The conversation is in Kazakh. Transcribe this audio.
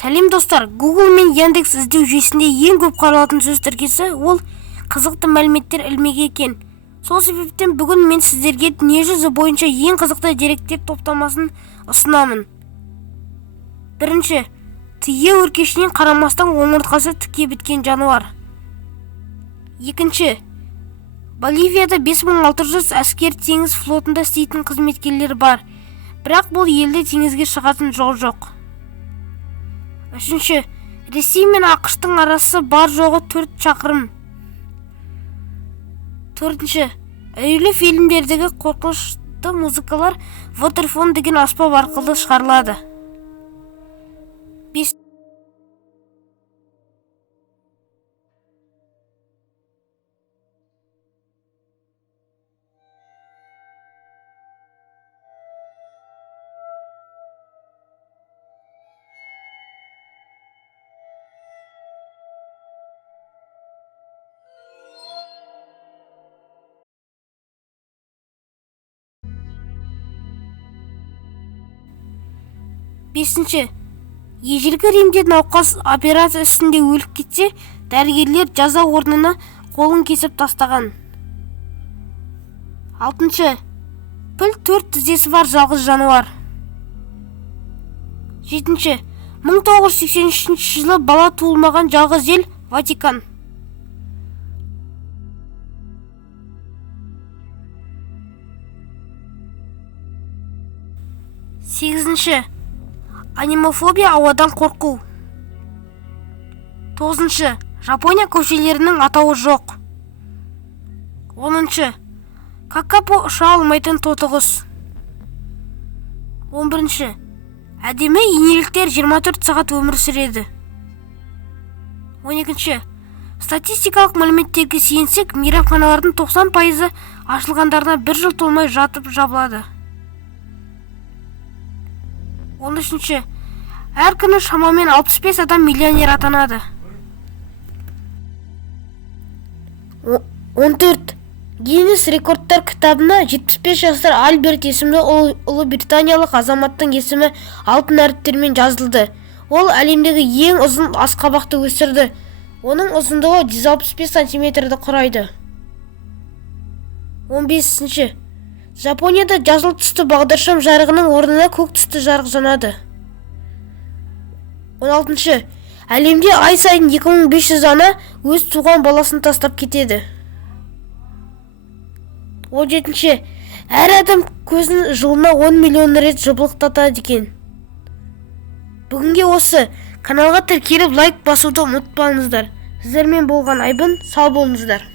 Сәлем достар, Google мен Яндекс іздеу жүйесінде ең көп қаралатын сөз тіркесі ол қызықты мәліметтер ілмегі екен. Сол себептен бүгін мен сіздерге дүниежүзі бойынша ең қызықты деректер топтамасын ұсынамын. Бірінші, түйе өркешінен қарамастан омыртқасы тіке біткен жануар. Екінші, Боливияда 5600 әскер теңіз флотында істейтін қызметкерлер бар, бірақ бұл елде теңізге шығатын жол жоқ. Үшінші, Ресей мен ақш-тың арасы бар жоғы 4 шақырым. Төртінші, әуелі фильмдердегі қорқынышты музыкалар Waterphone деген аспап арқылы шығарылады. Бесінші, ежелгі Римде науқас операция үстінде өліп кетсе, дәрігерлер жаза орнына қолын кесіп тастаған. Алтыншы, піл 4 тізесі бар жалғыз жануар. Жетінші, 1983 жылы бала туылмаған жалғыз ел Ватикан. Сегізінші, анимофобия ауадан қорқу. 9-шы, Жапония көшелерінің атауы жоқ. 10-шы, какапо ұша алмайтын тотығыз. 11-шы, әдемі инеліктер 24 сағат өмір сүреді. 12-шы, статистикалық мәліметтерге сүйенсек, мейрамханалардың 90% ашылғандарына 1 жыл толмай жатып жабылады. 13-ші, әр күні шамамен 65 адам миллионер атанады. 14. Гиннес рекордтар кітабына 75 жасар Альберт есімді Ұлыбританиялық азаматтың есімі алтын әріптермен жазылды. Ол әлемдегі ең ұзын асқабақты өсірді. Оның ұзындығы 165 сантиметрді құрайды. 15-ші. Жапонияда жасыл түсті бағдаршам жарығының орнына көк түсті жарық жанады. 16-шы. Әлемде ай сайын 2500 ана өз туған баласын тастап кетеді. 17-ші. Әр адам көзін жылына 10 миллион рет жыбылықтатады екен. Бүгінге осы. Каналға тіркеліп лайк басуды ұмытпаңыздар. Сіздермен болған Айбын, сау болыңыздар.